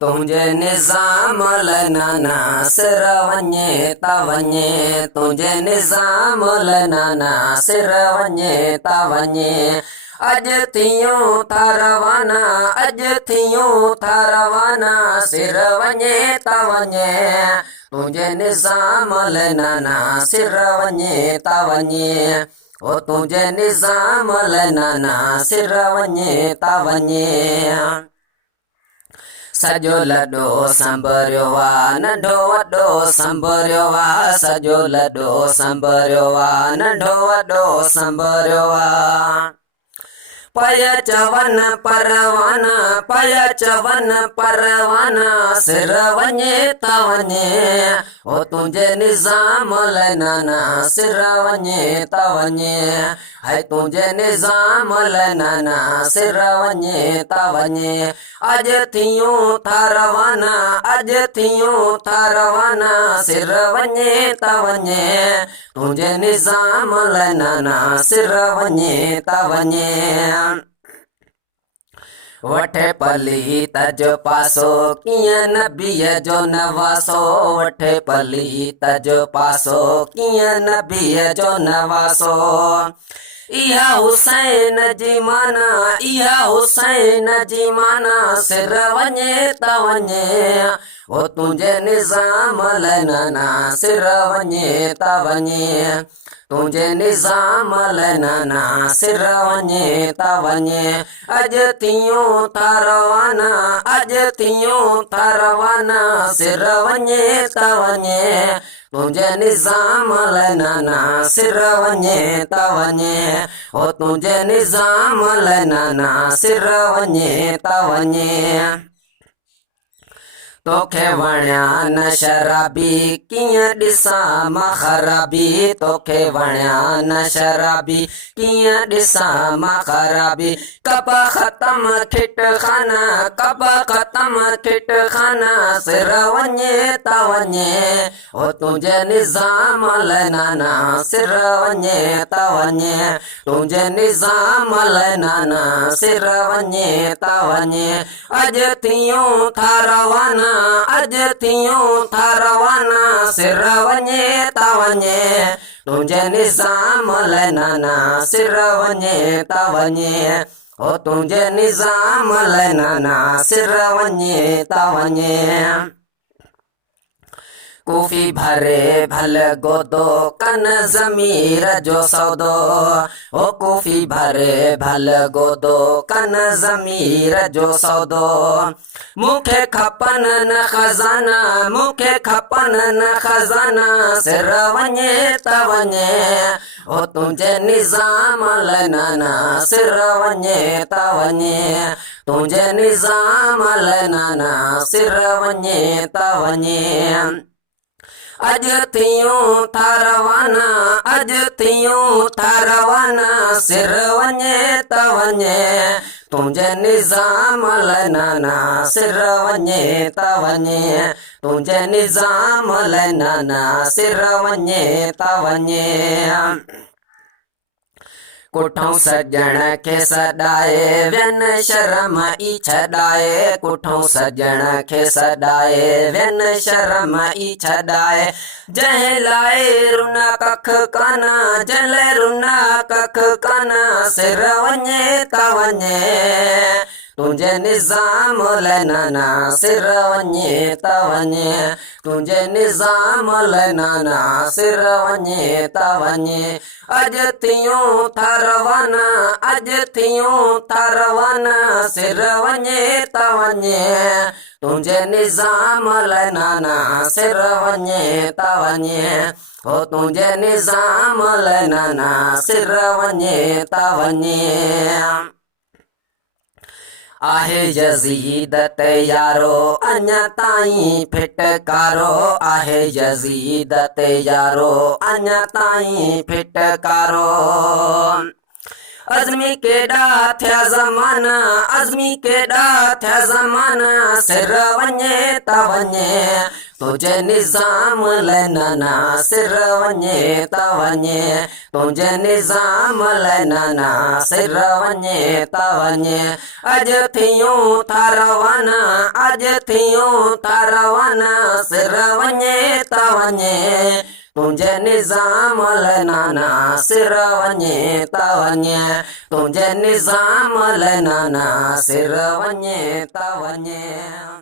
तुझे निज़ाम लनाना सिर वञे त वञे तुझे निज़ाम लनाना सिर वञे त वञे अॼु थियूं था रवाना अॼु थियूं था रवाना सिर वञे त वञे तुझे निज़ाम लनाना सिर वञे त वञे ओ तुझे निज़ाम लनाना सिर वञे त वञे सजो लॾो संभरियो आहे नंढो वॾो संभरियो आहे सजो लॾो संभरियो आहे नंढो वॾो संभरियो आहे पय चवन परवाना पय चवन परवाना सिर वञे त वञे ओ तुंहिंजे निज़ाम लनाना सिर वञे त वञे है तुंहिंजे निज़ाम लनाना सिर वञे त वञे अॼु थियूं था रवाना अॼु थियूं था रवाना सिर वञे त वञे तुंहिंजे निज़ाम लनाना सिर वञे त वञे वठे पलीत जो पासो कीअं नबीअ जो नवासो वठे पलीत जो पासो कीअं नबीअ जो नवासो इहा हुसैन जी माना इहा हुसैन जी माना सिर वञे त वञे ओ तुंहिंजे निज़ाम लनाना सिर वञे त वञे तुंहिंजे निज़ाम लनाना सिर वञे त वञे अॼु थियूं था रवाना अॼु थियूं था रवाना सिर वञे त वञे तुंहिंजे निज़ाम लनाना सिर वञे त वञे ओ तुंहिंजे निज़ाम लनाना सिर वञे त वञे तोखे वणिया न शराबी कीअं ॾिसां मां ख़राबी तोखे वणिया न शराबी कीअं ॾिसां मां ख़राबी कब ख़तम खिट खाना कब ख़तम खिट खाना सिर वञे त वञे ओ तुंहिंजे निज़ाम लनाना सिर वञे त वञे तुंहिंजे निज़ाम लनाना सिर वञे त वञे अॼु थियूं था रवाना अॼु थियूं था रवाना सिर वञे त वञे तुंहिंजे निज़ाम लनाना सिर वञे त वञे ओ तुंहिंजे निज़ाम लनाना सिर वञे त वञे कूफी भरे भल गोदो कन ज़मीर जो सौदो ओ कूफी भरे भल गोदो कन ज़मीर जो सौदो मूंखे खपनि न खज़ाना मूंखे खपनि न खज़ाना सिर वञे त वञे ओ तुंहिंजे निज़ाम लनाना सिर वञे त वञे तुंहिंजे निज़ाम लनाना सिर वञे त वञे अॼु थियूं था रवाना अॼु थियूं था रवाना सिर वञे त वञे तुंहिंजे निज़ाम लनाना सिर वञे त वञे तुंहिंजे निज़ाम लनाना सिर वञे त वञे कुठों सजण खे सॾाए व्यन शर्म ई छॾाए कुठों सजण खे सॾाए व्यन शर्म ई छॾाए जंहिं लाइ रुना कख काना जंहिं लाइ रुना कख काना सिर वञे त वञे तुंहिंजे निज़ाम लनाना सिर वञे त वञे तुंहिंजे निज़ाम लनाना सिर वञे त वञे अॼु थियूं था रवाना अॼु थियूं था रवाना सिर वञे त वञे तुंहिंजे निज़ाम लनाना सिर वञे त वञे ओ तुंहिंजे निज़ाम लनाना सिर वञे त वञे आहे यज़ीद ते यारो अञा ताईं फिटकारो आहे यज़ीद ते यारो अञा ताईं फिटकारो अज़मी केॾा थिया ज़माना अज़मी केॾा थिया ज़माना सिर वञे त वञे तुंहिंजे निज़ाम लनाना सिर वञे त वञे तुंहिंजे निज़ाम लनाना सिर वञे त वञे अॼु थियूं था रवाना आज थियूं तारवन सिर वञे त वञे तुंहिंजे निज़ाम लाइ नाना सिर वञे त वञे तुंहिंजे निज़ाम लाइ नाना सिर वञे त वञे